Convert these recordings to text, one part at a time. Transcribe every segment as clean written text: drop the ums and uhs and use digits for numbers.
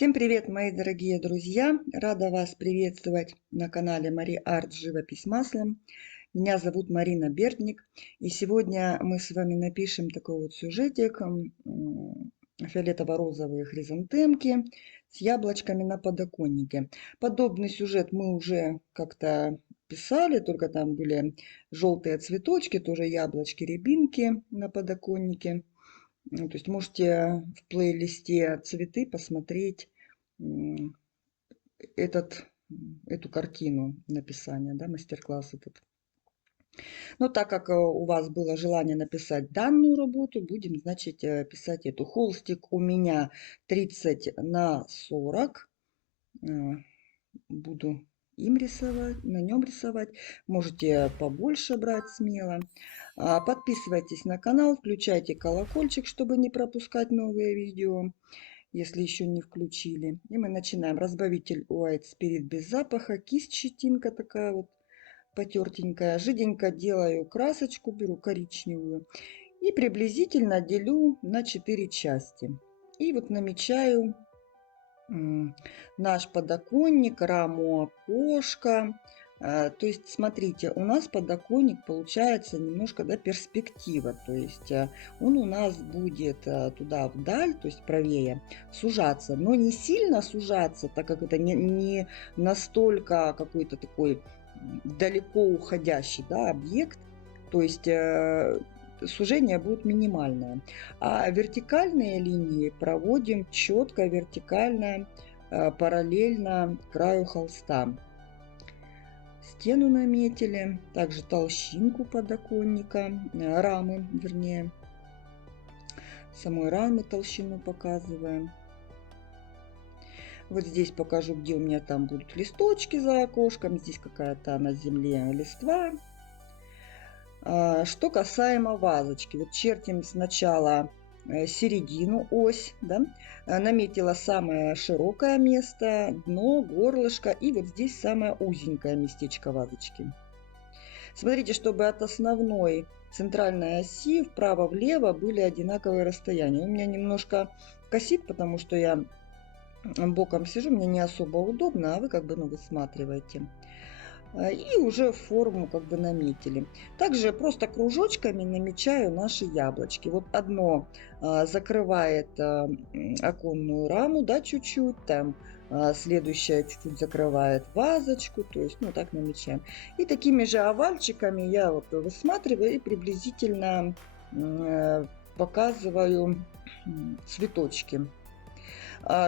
Всем привет, мои дорогие друзья! Рада вас приветствовать на канале Мари Арт Живопись маслом. Меня зовут Марина Бердник, и сегодня мы с вами напишем такой вот сюжетик. Фиолетово-розовые хризантемки с яблочками на подоконнике. Подобный сюжет мы уже как-то писали, только там были желтые цветочки, тоже яблочки, рябинки на подоконнике. То есть можете в плейлисте цветы посмотреть этот, эту картину написания, да, мастер-класс этот. Но так как у вас было желание написать данную работу, будем, значит, писать эту. Холстик у меня 30 на 40. Буду им рисовать, на нем рисовать. Можете побольше брать смело. Подписывайтесь на канал, включайте колокольчик, чтобы не пропускать новые видео, если еще не включили. И мы начинаем. Разбавитель White Spirit без запаха, кисть щетинка такая вот потертенькая. Жиденько делаю красочку, беру коричневую и приблизительно делю на 4 части. И вот намечаю наш подоконник, раму окошка. То есть, смотрите, у нас подоконник получается немножко, да, перспектива. То есть он у нас будет туда вдаль, то есть правее, сужаться. Но не сильно сужаться, так как это не настолько какой-то такой далеко уходящий, да, объект. То есть сужение будет минимальное. А вертикальные линии проводим четко, вертикально, параллельно краю холста. Стену наметили, также толщинку подоконника, рамы, вернее, самой рамы толщину показываем. Вот здесь покажу, где у меня там будут листочки за окошком, здесь какая-то на земле листва. Что касаемо вазочки, вот чертим сначала середину, ось, да, наметила самое широкое место, дно, горлышко, и вот здесь самое узенькое местечко вазочки. Смотрите, чтобы от основной центральной оси вправо-влево были одинаковые расстояния. У меня немножко косит, потому что я боком сижу, мне не особо удобно, а вы как бы, ну, высматриваете. И уже форму как бы наметили. Также просто кружочками намечаю наши яблочки. Вот одно закрывает оконную раму, да, чуть-чуть, там следующее чуть-чуть закрывает вазочку, то есть, ну, так намечаем. И такими же овальчиками я вот высматриваю и приблизительно показываю цветочки.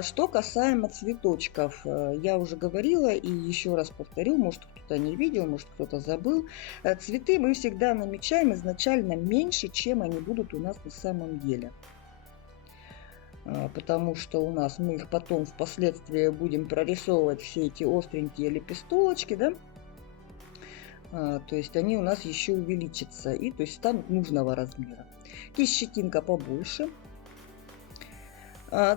Что касаемо цветочков, я уже говорила и еще раз повторю, может кто-то не видел, может кто-то забыл. Цветы мы всегда намечаем изначально меньше, чем они будут у нас на самом деле. Потому что у нас мы их потом впоследствии будем прорисовывать, все эти остренькие лепесточки, да? То есть они у нас еще увеличатся и то есть станут нужного размера. Кисть щетинка побольше.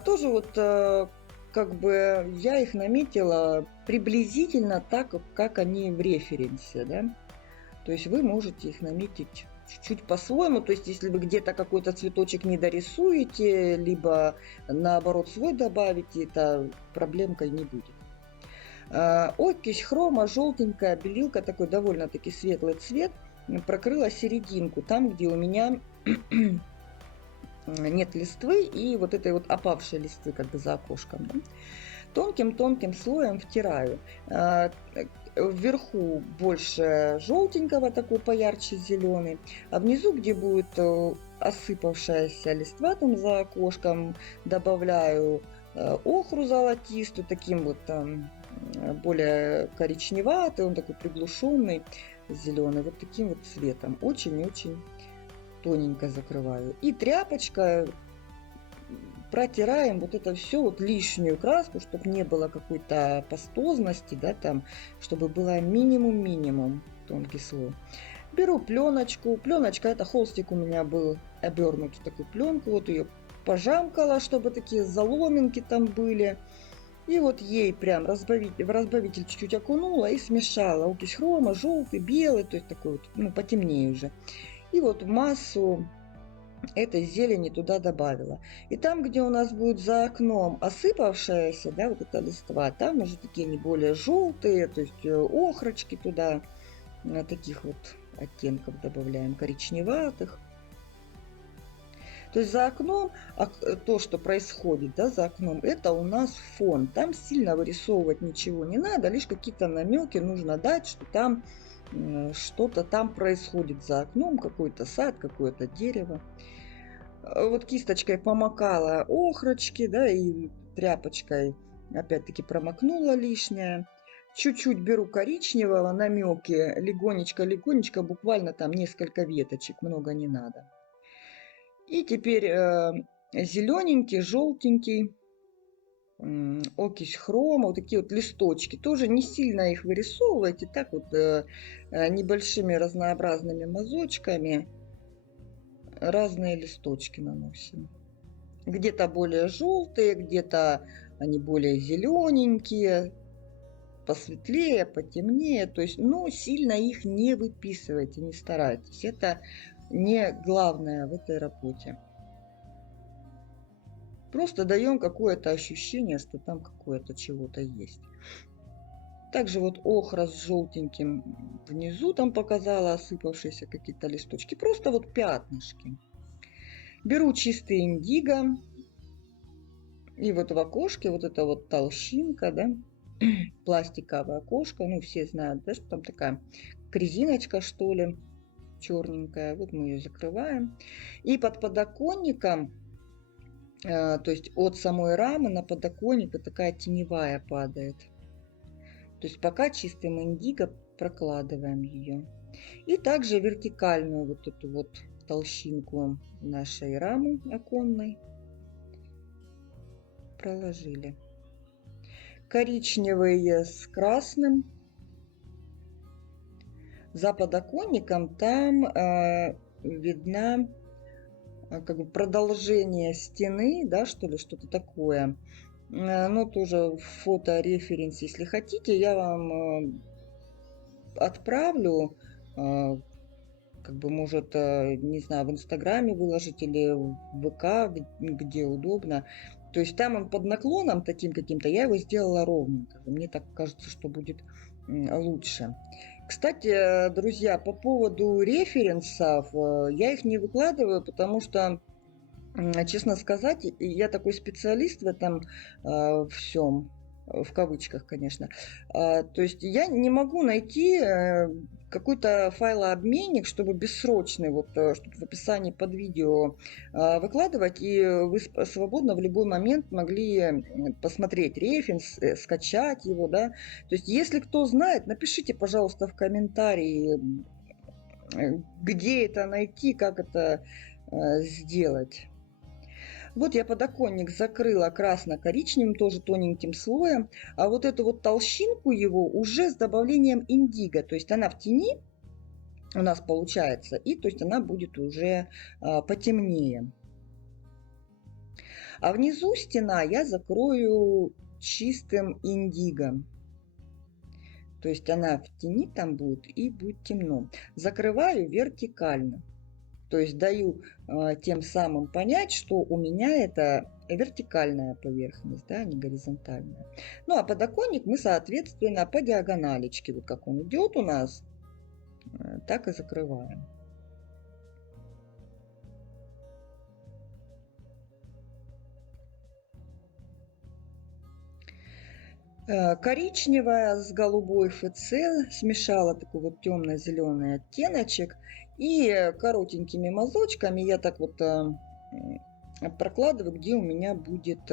Тоже вот как бы я их наметила приблизительно так, как они в референсе, да. То есть вы можете их наметить чуть-чуть по-своему. То есть если вы где-то какой-то цветочек не дорисуете, либо наоборот свой добавите, это проблемкой не будет. Окись хрома, желтенькая белилка, такой довольно-таки светлый цвет, прокрыла серединку, там, где у меня нет листвы и вот этой вот опавшей листвы как бы за окошком. Да? Тонким-тонким слоем втираю. Вверху больше желтенького, такой поярче зеленый, а внизу, где будет осыпавшаяся листва там за окошком, добавляю охру золотистую, таким вот более коричневатый, он такой приглушенный, зеленый, вот таким вот цветом. Очень-очень тоненько закрываю. И тряпочка протираем вот это все, вот лишнюю краску, чтобы не было какой-то пастозности, да, там, чтобы было минимум тонкий слой. Беру пленочку. Пленочка, это холстик у меня был обернут в такую пленку. Вот ее пожамкала, чтобы такие заломинки там были. И вот ей прям в разбавитель чуть-чуть окунула и смешала. Окись хрома, желтый, белый, то есть такой вот, ну, потемнее уже. И вот массу этой зелени туда добавила. И там, где у нас будет за окном осыпавшаяся, да, вот эта листва, там уже такие не более желтые, то есть охрочки туда, таких вот оттенков добавляем, коричневатых. То есть за окном, то, что происходит, да, за окном, это у нас фон. Там сильно вырисовывать ничего не надо, лишь какие-то намеки нужно дать, что там что-то там происходит за окном, какой-то сад, какое-то дерево. Вот кисточкой помакала охрочки, да, и тряпочкой опять-таки промокнула лишнее. Чуть-чуть беру коричневого, намеки, легонечко-легонечко, буквально там несколько веточек, много не надо. И теперь зелененький, желтенький, окись хрома, вот такие вот листочки. Тоже не сильно их вырисовывайте, так вот небольшими разнообразными мазочками разные листочки наносим. Где-то более желтые, где-то они более зелененькие, посветлее, потемнее. То есть, ну, сильно их не выписывайте, не старайтесь. Это не главное в этой работе. Просто даем какое-то ощущение, что там какое-то чего-то есть. Также вот охра с желтеньким внизу там показала осыпавшиеся какие-то листочки. Просто вот пятнышки. Беру чистый индиго. И вот в окошке вот эта вот толщинка, да, пластиковое окошко, ну все знают, да, что там такая резиночка, что ли, черненькая. Вот мы ее закрываем. И под подоконником, то есть от самой рамы на подоконник вот такая теневая падает. То есть пока чистым индиго прокладываем ее. И также вертикальную вот эту вот толщинку нашей рамы оконной проложили. Коричневый с красным. За подоконником там видна как бы продолжение стены, да, что ли, что-то такое. Ну, тоже фото-референс, если хотите, я вам отправлю, как бы, может, не знаю, в Инстаграме выложить или в ВК, где удобно. То есть там он под наклоном таким каким-то, я его сделала ровненько. Мне так кажется, что будет лучше. Кстати, друзья, по поводу референсов, я их не выкладываю, потому что, честно сказать, я такой специалист в этом всем, в кавычках, конечно. То есть я не могу найти какой-то файлообменник, чтобы бессрочный, вот, чтобы в описании под видео выкладывать, и вы свободно в любой момент могли посмотреть референс, скачать его, да. То есть если кто знает, напишите, пожалуйста, в комментарии, где это найти, как это сделать. Вот я подоконник закрыла красно-коричневым, тоже тоненьким слоем. А вот эту вот толщинку его уже с добавлением индиго. То есть она в тени у нас получается. И то есть она будет уже потемнее. А внизу стена я закрою чистым индиго. То есть она в тени там будет и будет темно. Закрываю вертикально. То есть даю тем самым понять, что у меня это вертикальная поверхность, да, не горизонтальная. Ну а подоконник мы, соответственно, по диагоналечке, вот как он идет у нас, так и закрываем. Коричневая с голубой ФЦ смешала такой вот темно-зеленый оттеночек. И коротенькими мазочками я так вот прокладываю, где у меня будет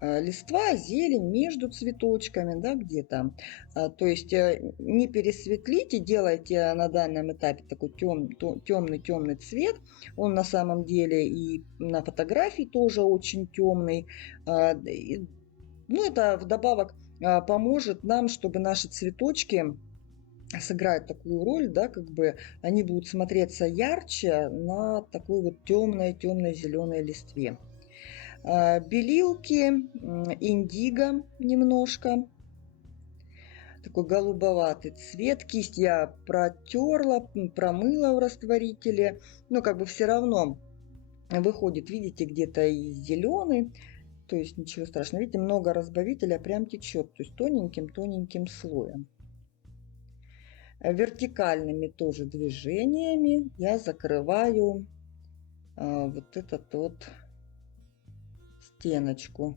листва, зелень между цветочками, да, где-то. То есть не пересветлите, делайте на данном этапе такой темный цвет. Он на самом деле и на фотографии тоже очень темный. Ну, это вдобавок поможет нам, чтобы наши цветочки сыграют такую роль, да, как бы они будут смотреться ярче на такой вот темной зеленой листве. Белилки, индиго немножко, такой голубоватый цвет. Кисть я протерла, промыла в растворителе, но как бы все равно выходит, видите, где-то и зеленый, то есть ничего страшного. Видите, много разбавителя прям течет, то есть тоненьким-тоненьким слоем. Вертикальными тоже движениями я закрываю вот этот вот стеночку.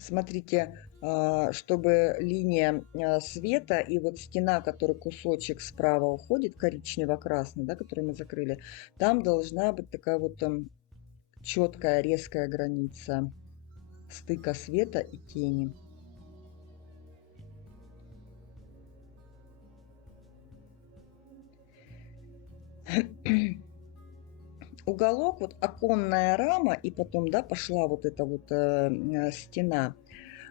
Смотрите, чтобы линия света и вот стена, который кусочек справа уходит, коричнево-красный, да, который мы закрыли, там должна быть такая вот четкая, резкая граница стыка света и тени. Уголок, вот оконная рама, и потом, да, пошла вот эта вот стена,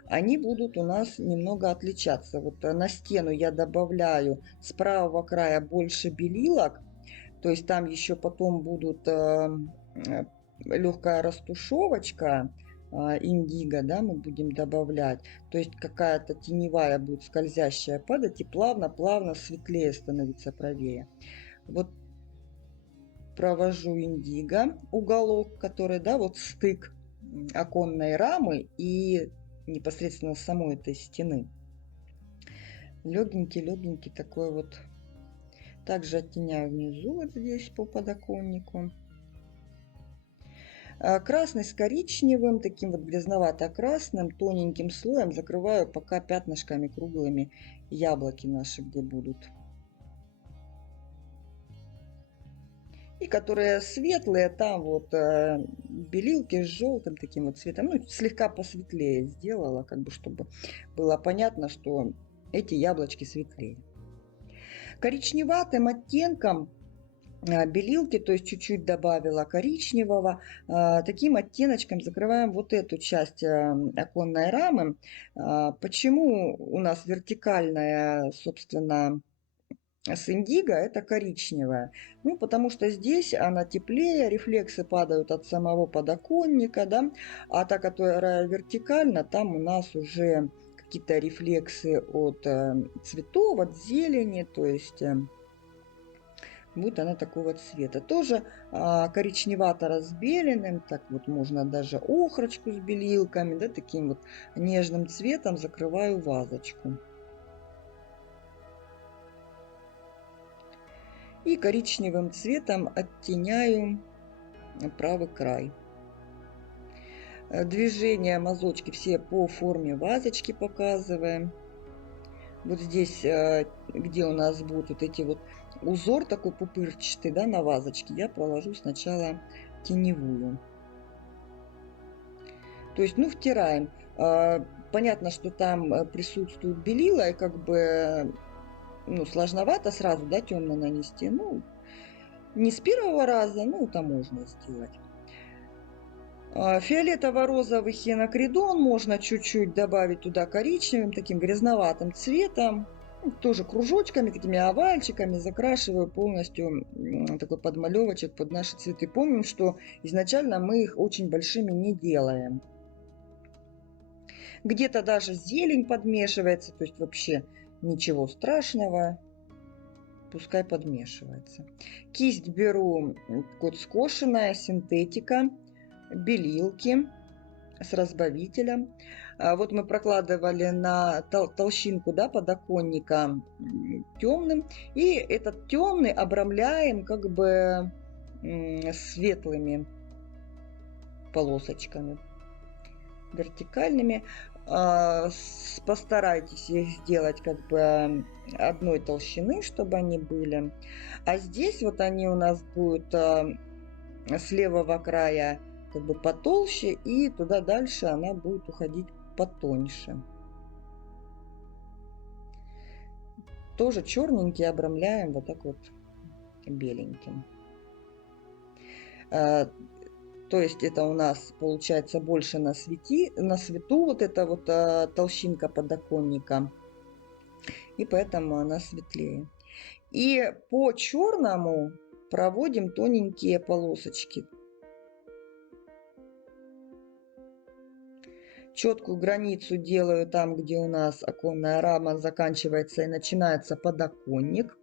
они будут у нас немного отличаться. Вот на стену я добавляю с правого края больше белилок, то есть там еще потом будут легкая растушевочка, индиго, да, мы будем добавлять. То есть какая-то теневая будет скользящая падать и плавно-плавно светлее становиться, правее. Вот провожу индиго, уголок, который, да, вот стык оконной рамы и непосредственно самой этой стены. Легенький такой вот. Также оттеняю внизу вот здесь по подоконнику. Красный с коричневым, таким вот грязновато-красным, тоненьким слоем закрываю пока пятнышками круглыми яблоки наши, где будут. И которые светлые, там вот белилки с желтым таким вот цветом, ну, слегка посветлее сделала, как бы, чтобы было понятно, что эти яблочки светлее. Коричневатым оттенком белилки, то есть чуть-чуть добавила коричневого. Таким оттеночком закрываем вот эту часть оконной рамы. Почему у нас вертикальная, собственно, с индиго это коричневая? Ну, потому что здесь она теплее, рефлексы падают от самого подоконника, да, а та, которая вертикально, там у нас уже какие-то рефлексы от цветов, от зелени, то есть будет она такого цвета. Тоже коричневато-разбеленным, так вот можно даже охрочку с белилками, да, таким вот нежным цветом закрываю вазочку. И коричневым цветом оттеняю правый край. Движения мазочки все по форме вазочки показываем. Вот здесь, где у нас будут вот эти вот узор такой пупырчатый, да, на вазочке, я проложу сначала теневую. То есть, ну, втираем. Понятно, что там присутствует белила, и как бы, ну, сложновато сразу, да, темно нанести. Ну, не с первого раза, ну, это можно сделать. Фиолетово-розовый хинокридон можно чуть-чуть добавить туда коричневым, таким грязноватым цветом. Тоже кружочками, такими овальчиками закрашиваю полностью такой подмалевочек под наши цветы. Помним, что изначально мы их очень большими не делаем. Где-то даже зелень подмешивается, то есть вообще ничего страшного, пускай подмешивается. Кисть беру вот скошенная, синтетика, белилки с разбавителем. Вот мы прокладывали на толщинку, да, подоконника темным, и этот темный обрамляем как бы светлыми полосочками вертикальными. Постарайтесь их сделать как бы одной толщины, чтобы они были. А здесь вот они у нас будут с левого края как бы потолще, и туда дальше она будет уходить потоньше. Тоже черненький обрамляем вот так вот беленьким. То есть это у нас получается больше на свету вот эта вот толщинка подоконника. И поэтому она светлее. И по черному проводим тоненькие полосочки. Четкую границу делаю там, где у нас оконная рама заканчивается и начинается подоконник.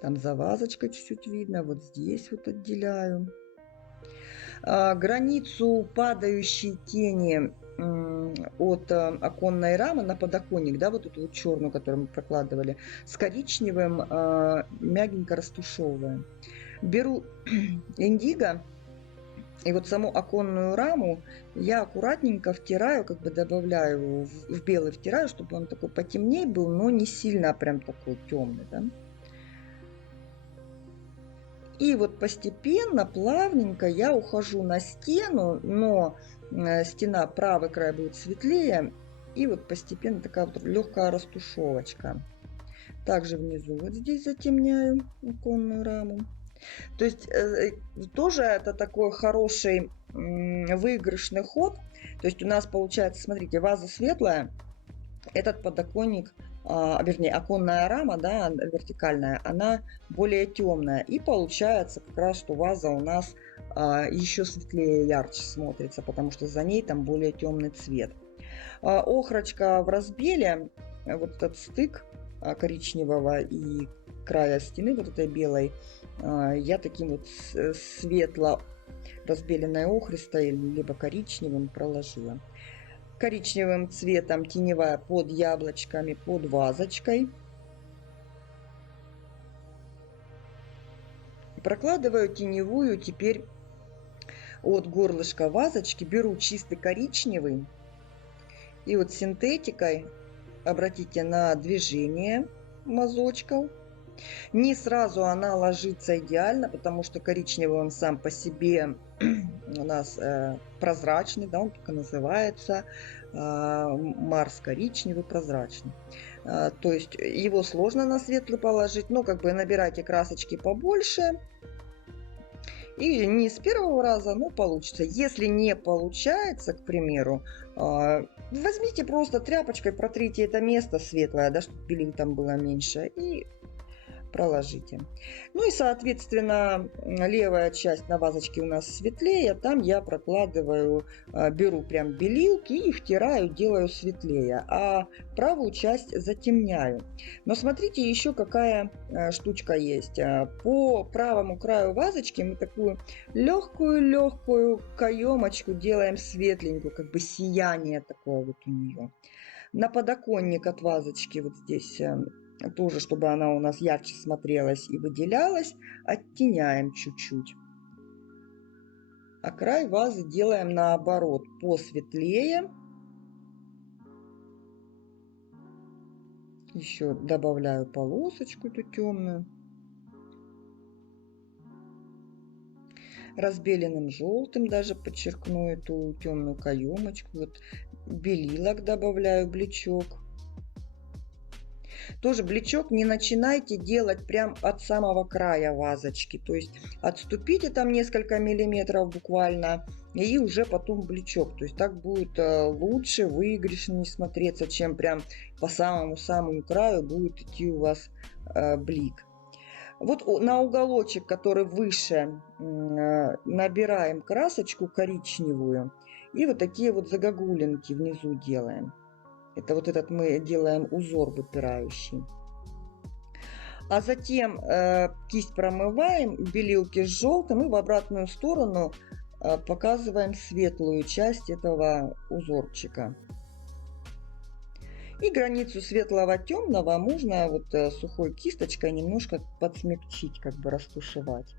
Там за вазочкой чуть-чуть видно, вот здесь вот отделяю. Границу падающей тени от оконной рамы на подоконник, да, вот эту вот черную, которую мы прокладывали, с коричневым мягенько растушевываем. Беру индиго, и вот саму оконную раму я аккуратненько втираю, как бы добавляю его в белый, втираю, чтобы он такой потемнее был, но не сильно прям такой темный, да. И вот постепенно, плавненько я ухожу на стену, но стена, правый край будет светлее. И вот постепенно такая вот легкая растушевочка. Также внизу вот здесь затемняю оконную раму. То есть тоже это такой хороший выигрышный ход. То есть у нас получается, смотрите, ваза светлая, этот подоконник, вернее, оконная рама, да, вертикальная, она более темная. И получается как раз, что ваза у нас еще светлее, ярче смотрится, потому что за ней там более темный цвет. Охрочка в разбеле, вот этот стык коричневого и края стены вот этой белой, я таким вот светло разбеленной охристой либо коричневым проложила. Коричневым цветом теневая под яблочками, под вазочкой. Прокладываю теневую теперь от горлышка вазочки. Беру чистый коричневый. И вот синтетикой, обратите на движение мазочков. Не сразу она ложится идеально, потому что коричневый он сам по себе у нас прозрачный, да, он только называется Марс коричневый прозрачный. То есть его сложно на светлый положить, но как бы набирайте красочки побольше. И не с первого раза, но получится. Если не получается, к примеру, возьмите просто тряпочкой, протрите это место светлое, да, чтобы белил там было меньше, и проложите. Ну и, соответственно, левая часть на вазочке у нас светлее. Там я прокладываю, беру прям белилки и втираю, делаю светлее. А правую часть затемняю. Но смотрите, еще какая штучка есть. По правому краю вазочки мы такую легкую каемочку делаем светленькую, как бы сияние такое вот у нее. На подоконник от вазочки вот здесь тоже, чтобы она у нас ярче смотрелась и выделялась, оттеняем чуть-чуть. А край вазы делаем наоборот, посветлее. Еще добавляю полосочку эту темную. Разбеленным желтым даже подчеркну эту темную каемочку. Вот белилок добавляю, блечок. Тоже блечок не начинайте делать прям от самого края вазочки. То есть отступите там несколько миллиметров буквально и уже потом блечок. То есть так будет лучше, выигрышнее смотреться, чем прям по самому-самому краю будет идти у вас блик. Вот на уголочек, который выше, набираем красочку коричневую и вот такие вот загогулинки внизу делаем. Это вот этот мы делаем узор выпирающий. А затем кисть промываем, белилки с желтым и в обратную сторону показываем светлую часть этого узорчика. И границу светлого-темного можно вот сухой кисточкой немножко подсмягчить, как бы растушевать.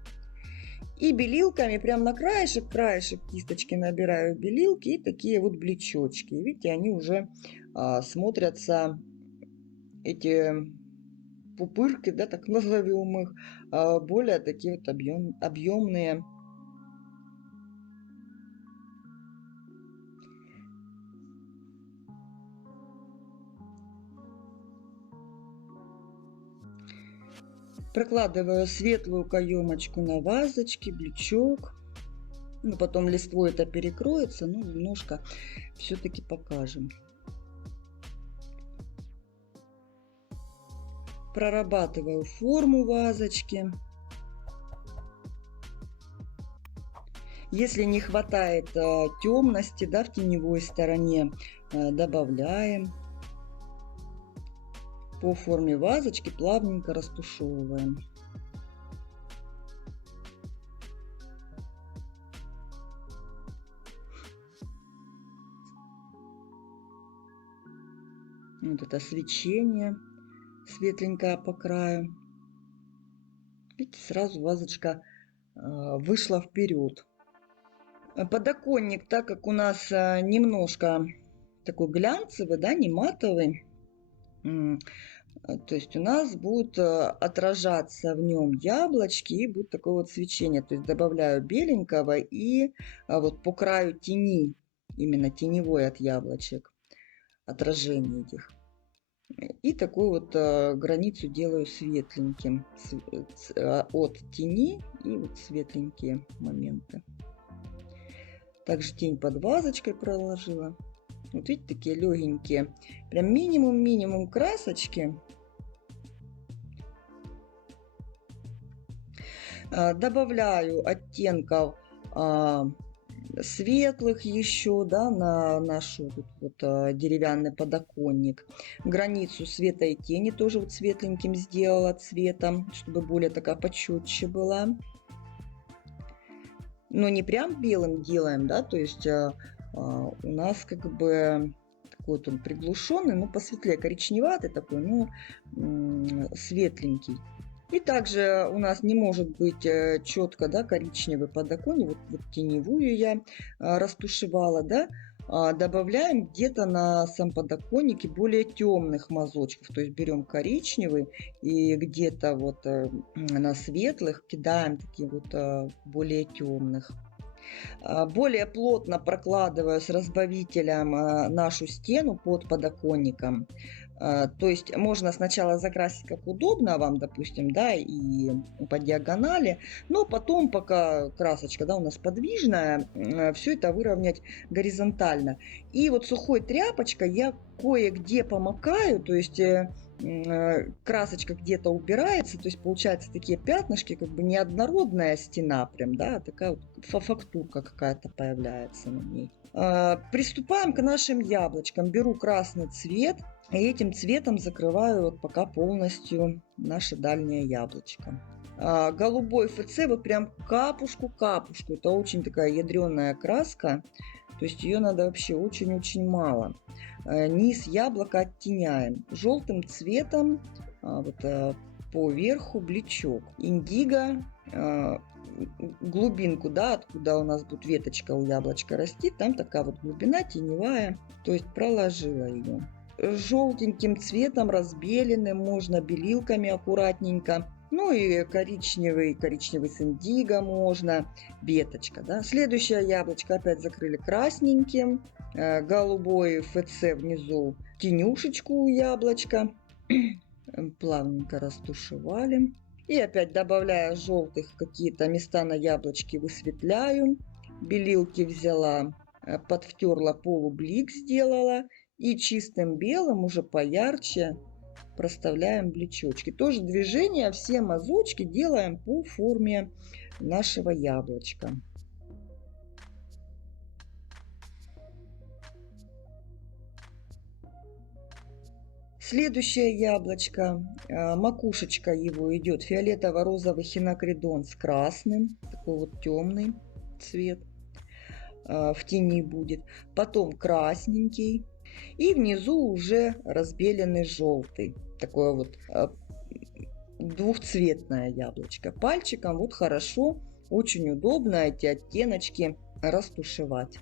И белилками прям на краешек кисточки набираю белилки и такие вот блечочки. Видите, они уже смотрятся, эти пупырки, да, так назовем их, более такие вот объемные. Прокладываю светлую каемочку на вазочке, блечок. Ну, потом листвой это перекроется, но немножко все-таки покажем. Прорабатываю форму вазочки. Если не хватает темности, да, в теневой стороне, добавляем. По форме вазочки плавненько растушевываем. Вот это свечение светленькое по краю. Видите, сразу вазочка вышла вперед. Подоконник, так как у нас немножко такой глянцевый, да, не матовый, то есть у нас будут отражаться в нем яблочки и будет такое вот свечение. То есть добавляю беленького и вот по краю тени, именно теневой от яблочек, отражение этих. И такую вот границу делаю светленьким от тени и вот светленькие моменты. Также тень под вазочкой проложила. Вот видите, такие легенькие. Прям минимум красочки. Добавляю оттенков светлых еще, да, на наш вот деревянный подоконник. Границу света и тени тоже вот светленьким сделала цветом, чтобы более такая почетче была. Но не прям белым делаем, да, то есть у нас как бы такой вот он приглушенный, но посветлее, коричневатый такой, но светленький. И также у нас не может быть четко, да, коричневый подоконник. Вот теневую я растушевала, да. Добавляем где-то на сам подоконнике более темных мазочков. То есть берем коричневый и где-то вот на светлых кидаем такие вот более темных. Более плотно прокладываю с разбавителем нашу стену под подоконником. То есть можно сначала закрасить как удобно вам, допустим, да, и по диагонали, но потом, пока красочка, да, у нас подвижная, все это выровнять горизонтально. И вот сухой тряпочкой я кое-где помакаю, то есть красочка где-то убирается, то есть получается такие пятнышки, как бы неоднородная стена прям, да, такая вот фактурка какая-то появляется на ней. Приступаем к нашим яблочкам. Беру красный цвет и этим цветом закрываю вот пока полностью наше дальнее яблочко. Голубой ФЦ вот прям капушку-капушку. Это очень такая ядреная краска, то есть ее надо вообще очень-очень мало. Низ яблока оттеняем. Желтым цветом вот по верху блечок. Индиго, глубинку, да, откуда у нас будет веточка у яблочка расти, там такая вот глубина теневая, то есть проложила ее. Желтеньким цветом разбеленным, можно белилками аккуратненько. Ну и коричневый с индиго можно, веточка, да. Следующее яблочко опять закрыли красненьким, голубой ФЦ внизу, тенюшечку у яблочка, плавненько растушевали. И опять добавляя желтых какие-то места на яблочке, высветляю. Белилки взяла, подвтерла, полублик сделала. И чистым белым уже поярче проставляем блечочки. Тоже движение, все мазочки делаем по форме нашего яблочка. Следующее яблочко, макушечка его идет фиолетово-розовый хинокридон с красным, такой вот темный цвет, в тени будет. Потом красненький. И внизу уже разбеленный желтый. Такое вот двухцветное яблочко. Пальчиком вот хорошо, очень удобно эти оттеночки растушевать.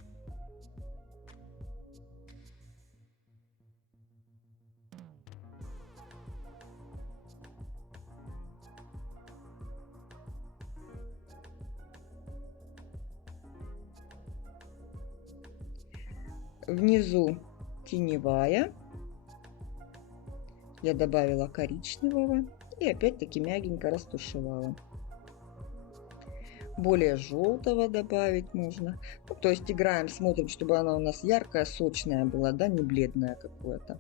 Внизу теневая. Я добавила коричневого и опять-таки мягенько растушевала. Более желтого добавить можно. Ну, то есть играем, смотрим, чтобы она у нас яркая, сочная была, да, не бледная какое-то.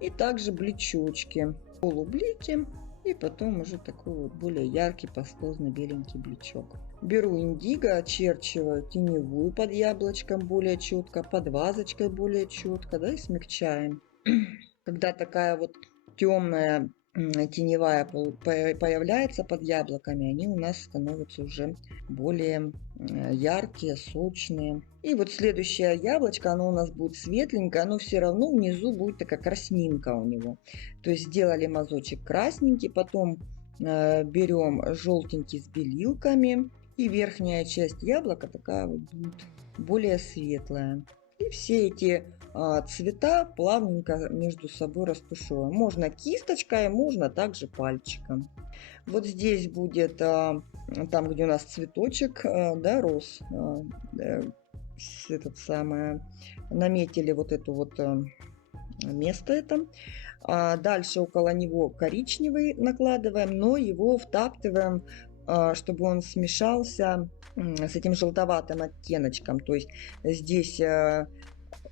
И также блечочки, полублики И потом уже такой вот более яркий, пастозный беленький бличок. Беру индиго, очерчиваю теневую под яблочком более четко, под вазочкой более четко, да, и смягчаем. Когда такая вот темная теневая появляется под яблоками, они у нас становятся уже более яркие, сочные. И вот следующее яблочко, оно у нас будет светленькое, оно все равно внизу будет такая краснинка у него. То есть сделали мазочек красненький, потом берем желтенький с белилками, и верхняя часть яблока такая вот будет более светлая. И все эти цвета плавненько между собой растушевываем. Можно кисточкой, можно также пальчиком. Вот здесь будет, там, где у нас цветочек, да, рос, этот самое, наметили вот это вот место это. Дальше около него коричневый накладываем, но его втаптываем, чтобы он смешался с этим желтоватым оттеночком. То есть здесь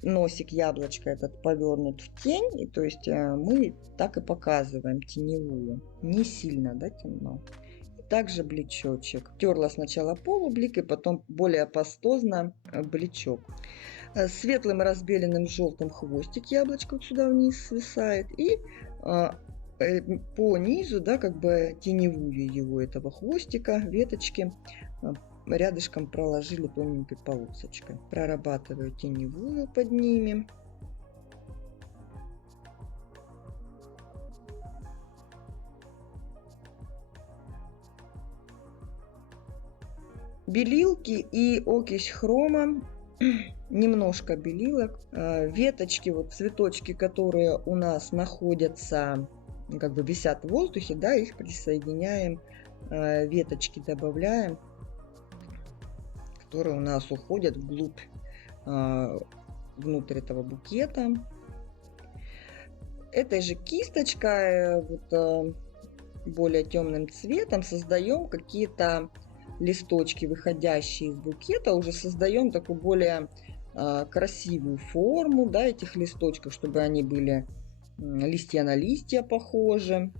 носик яблочка этот повернут в тень, и то есть мы так и показываем теневую, не сильно, да, темно. И также бличочек. Терла сначала полублик, и потом более пастозно бличок. Светлым разбеленным желтым хвостик яблочко вот сюда вниз свисает, и по низу, да, как бы теневую его этого хвостика, веточки рядышком проложили тоненькой полосочкой. Прорабатываю теневую под ними. Белилки и окись хрома, немножко белилок, веточки, вот цветочки, которые у нас находятся, как бы висят в воздухе, да, их присоединяем, веточки добавляем, которые у нас уходят вглубь, внутрь этого букета. Этой же кисточкой, вот, более темным цветом создаем какие-то листочки, выходящие из букета, уже создаем такую более красивую форму, да, этих листочков, чтобы они были листья на листья похожи.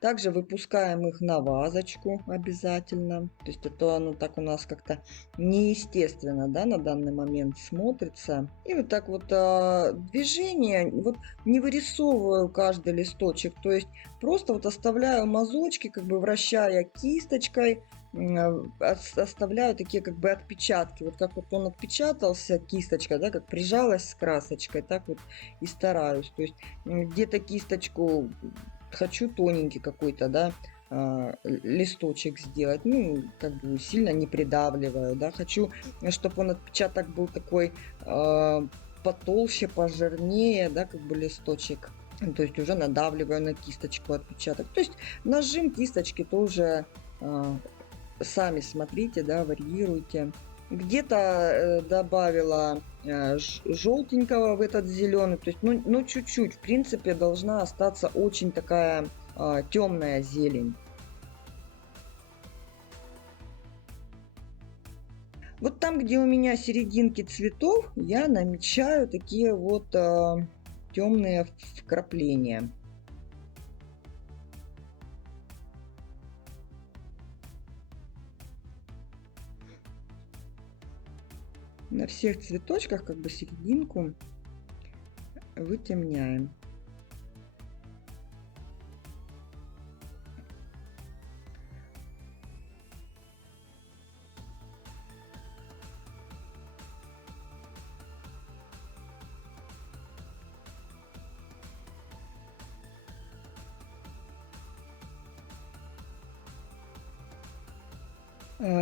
Также выпускаем их на вазочку обязательно. То есть это оно так у нас как-то неестественно, да, на данный момент смотрится. И вот так вот движение, вот не вырисовываю каждый листочек, то есть просто вот оставляю мазочки, как бы вращая кисточкой, оставляю такие как бы отпечатки. Вот как вот он отпечатался кисточкой, да, как прижалась с красочкой, так вот и стараюсь. То есть где-то кисточку хочу тоненький какой-то, да, листочек сделать, ну, как бы сильно не придавливаю, да, хочу, чтобы он отпечаток был такой потолще, пожирнее, да, как бы листочек, то есть уже надавливаю на кисточку отпечаток, то есть нажим кисточки тоже сами смотрите, да, варьируйте. Где-то добавила желтенького в этот зеленый, то есть, ну чуть-чуть, в принципе, должна остаться очень такая темная зелень. Вот там, где у меня серединки цветов, я намечаю такие вот темные вкрапления. На всех цветочках как бы серединку вытемняем.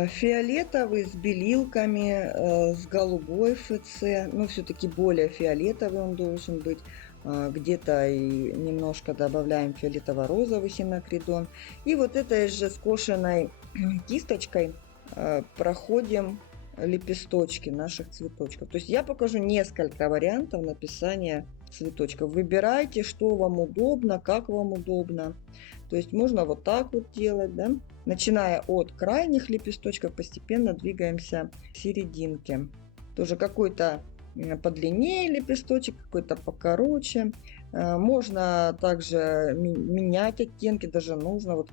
Фиолетовый с белилками, с голубой ФЦ, ну все-таки более фиолетовый он должен быть. Где-то и немножко добавляем фиолетово-розовый хинокридон. И вот этой же скошенной кисточкой проходим лепесточки наших цветочков. То есть я покажу несколько вариантов написания цветочков. Выбирайте, что вам удобно, как вам удобно. То есть можно вот так вот делать, да. Начиная от крайних лепесточков, постепенно двигаемся к серединке. Тоже какой-то подлиннее лепесточек, какой-то покороче. Можно также менять оттенки, даже нужно. Вот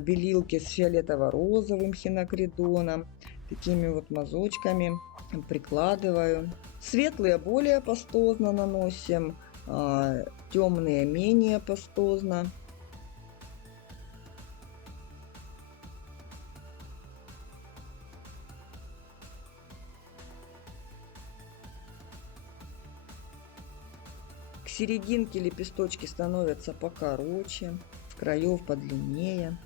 белилки с фиолетово-розовым хинокридоном, такими вот мазочками прикладываю. Светлые более пастозно наносим, темные менее пастозно. К серединке лепесточки становятся покороче, с краев подлиннее.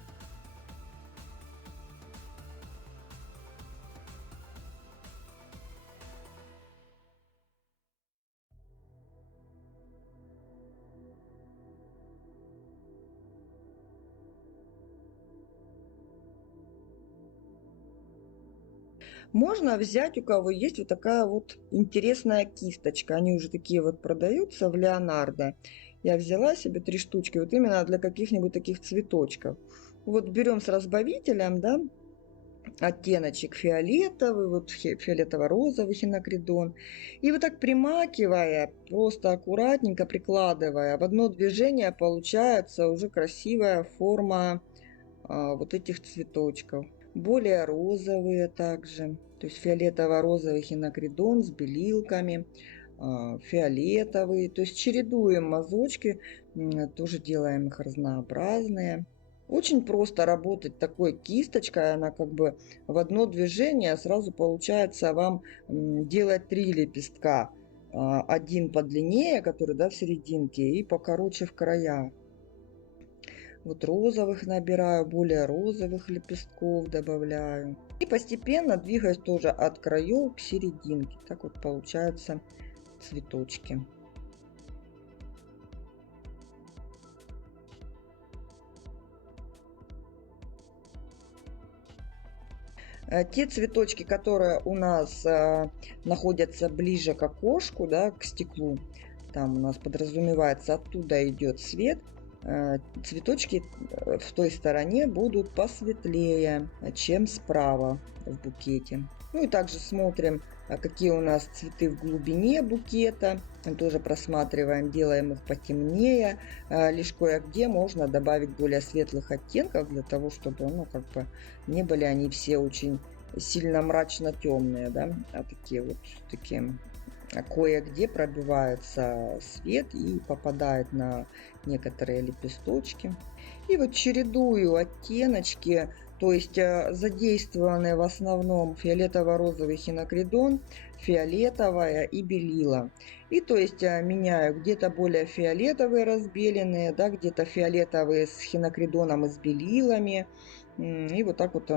Можно взять, у кого есть вот такая вот интересная кисточка. Они уже такие вот продаются в Леонардо. Я взяла себе 3 штучки, вот именно для каких-нибудь таких цветочков. Вот берем с разбавителем, да, оттеночек фиолетовый, вот фиолетово-розовый хинокридон. И вот так примакивая, просто аккуратненько прикладывая, в одно движение получается уже красивая форма вот этих цветочков. Более розовые также, то есть фиолетово-розовый хинокридон с белилками, фиолетовый, то есть чередуем мазочки, тоже делаем их разнообразные. Очень просто работать такой кисточкой, она как бы в одно движение сразу получается вам делать 3 лепестка. Один подлиннее, который, да, в серединке, и покороче в края. Вот розовых набираю, более розовых лепестков добавляю. И постепенно двигаюсь тоже от краев к серединке. Так вот получаются цветочки. Те цветочки, которые у нас находятся ближе к окошку, да, к стеклу, там у нас подразумевается, оттуда идет свет, цветочки в той стороне будут посветлее, чем справа в букете. Ну и также смотрим, какие у нас цветы в глубине букета. Тоже просматриваем, делаем их потемнее. Лишь кое-где можно добавить более светлых оттенков для того, чтобы, ну, как бы не были они все очень сильно мрачно темные, да, а такие вот такие. Кое-где пробивается свет и попадает на некоторые лепесточки. И вот чередую оттеночки, то есть задействованы в основном фиолетово-розовый хинокридон, фиолетовая и белила. И то есть меняю где-то более фиолетовые разбеленные, да, где-то фиолетовые с хинокридоном и с белилами. И вот так вот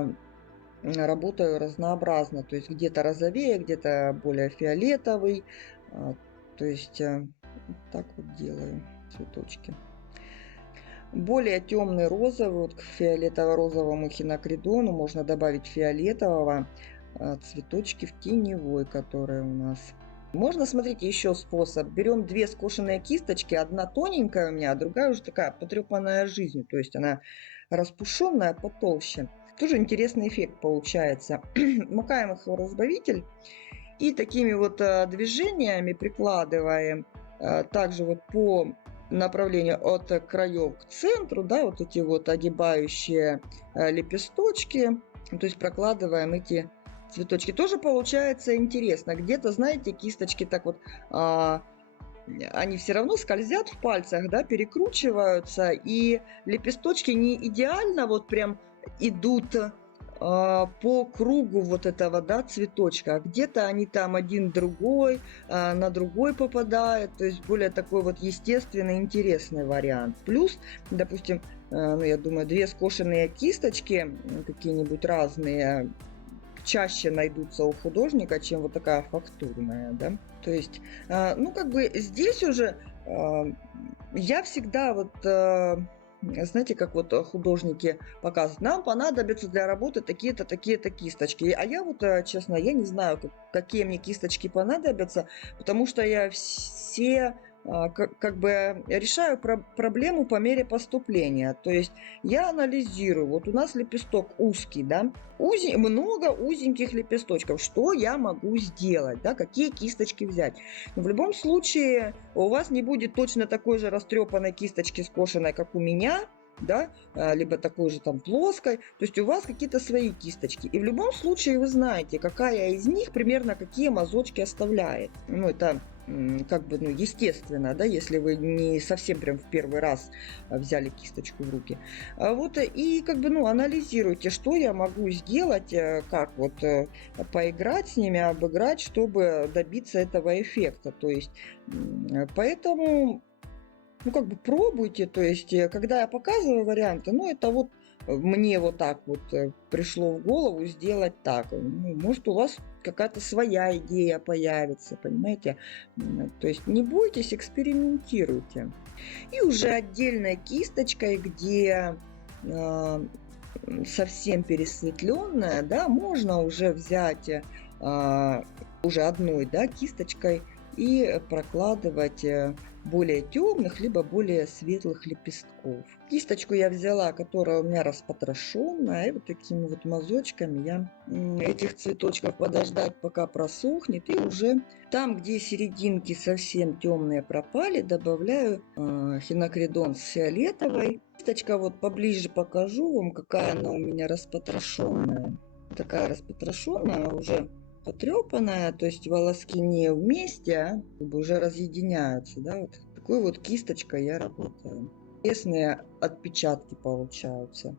работаю разнообразно, то есть где-то розовее, где-то более фиолетовый, то есть так вот делаю цветочки. Более темный розовый, вот к фиолетово-розовому хинокридону можно добавить фиолетового, цветочки в теневой, которые у нас. Можно, смотрите, еще способ. Берем 2 скошенные кисточки, одна тоненькая у меня, а другая уже такая потрепанная жизнью, то есть она распушенная, потолще. Тоже интересный эффект получается. Макаем их в разбавитель и такими вот движениями прикладываем также вот по направлению от краев к центру, да, вот эти вот огибающие лепесточки, то есть прокладываем эти цветочки. Тоже получается интересно. Где-то, знаете, кисточки так вот они все равно скользят в пальцах, да, перекручиваются, и лепесточки не идеально вот прям идут по кругу вот этого, да, цветочка. Где-то они там один другой, на другой попадают, то есть более такой вот естественный, интересный вариант. Плюс, допустим, ну, я думаю, 2 скошенные кисточки, какие-нибудь разные, чаще найдутся у художника, чем вот такая фактурная, да. То есть, ну, как бы здесь уже я всегда вот, знаете, как вот художники показывают, нам понадобятся для работы такие-то, такие-то кисточки. А я вот, честно, я не знаю, какие мне кисточки понадобятся, потому что я все как бы решаю проблему по мере поступления. То есть я анализирую. Вот у нас лепесток узкий, да, много узеньких лепесточков. Что я могу сделать, да, какие кисточки взять? Но в любом случае у вас не будет точно такой же растрепанной кисточки скошенной, как у меня, да, либо такой же там плоской. То есть у вас какие-то свои кисточки. И в любом случае вы знаете, какая из них примерно какие мазочки оставляет. Ну, это как бы, ну, естественно, да, если вы не совсем прям в первый раз взяли кисточку в руки. Вот и как бы, ну, анализируйте, что я могу сделать, как вот поиграть с ними, обыграть, чтобы добиться этого эффекта. То есть, поэтому ну, как бы пробуйте, то есть, когда я показываю варианты, ну, это вот мне вот так вот пришло в голову сделать так. Ну, может, у вас какая-то своя идея появится, понимаете? То есть не бойтесь, экспериментируйте. И уже отдельной кисточкой, где совсем пересветленная, да, можно уже взять уже одной, да, кисточкой и прокладывать более темных, либо более светлых лепестков. Кисточку я взяла, которая у меня распотрошенная, и вот такими вот мазочками я этих цветочков подождать, пока просохнет, и уже там, где серединки совсем темные пропали, добавляю хинокридон с фиолетовой. Кисточка вот поближе покажу вам, какая она у меня распотрошенная. Такая распотрошенная, уже потрепанная, то есть волоски не вместе, а как бы уже разъединяются, да, вот такой вот кисточкой я работаю. Интересные отпечатки получаются.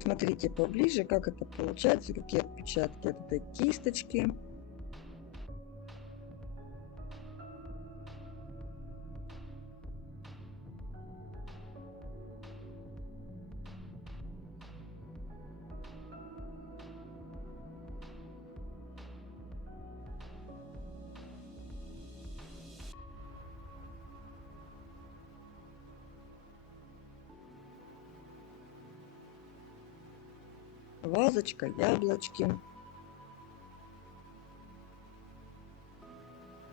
Смотрите поближе, как это получается, какие отпечатки от этой кисточки. Вазочка, яблочки,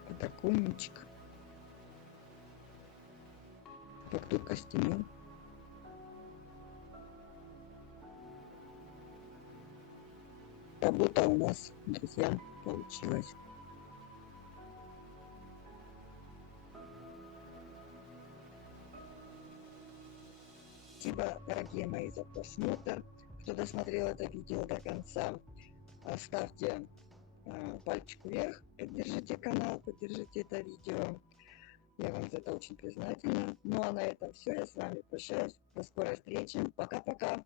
подоконничек, фактурка стены. Работа у нас, друзья, получилась. Спасибо, дорогие мои, за просмотр. Кто досмотрел это видео до конца, ставьте пальчик вверх, поддержите канал, поддержите это видео. Я вам за это очень признательна. Ну а на этом все. Я с вами прощаюсь. До скорой встречи. Пока-пока.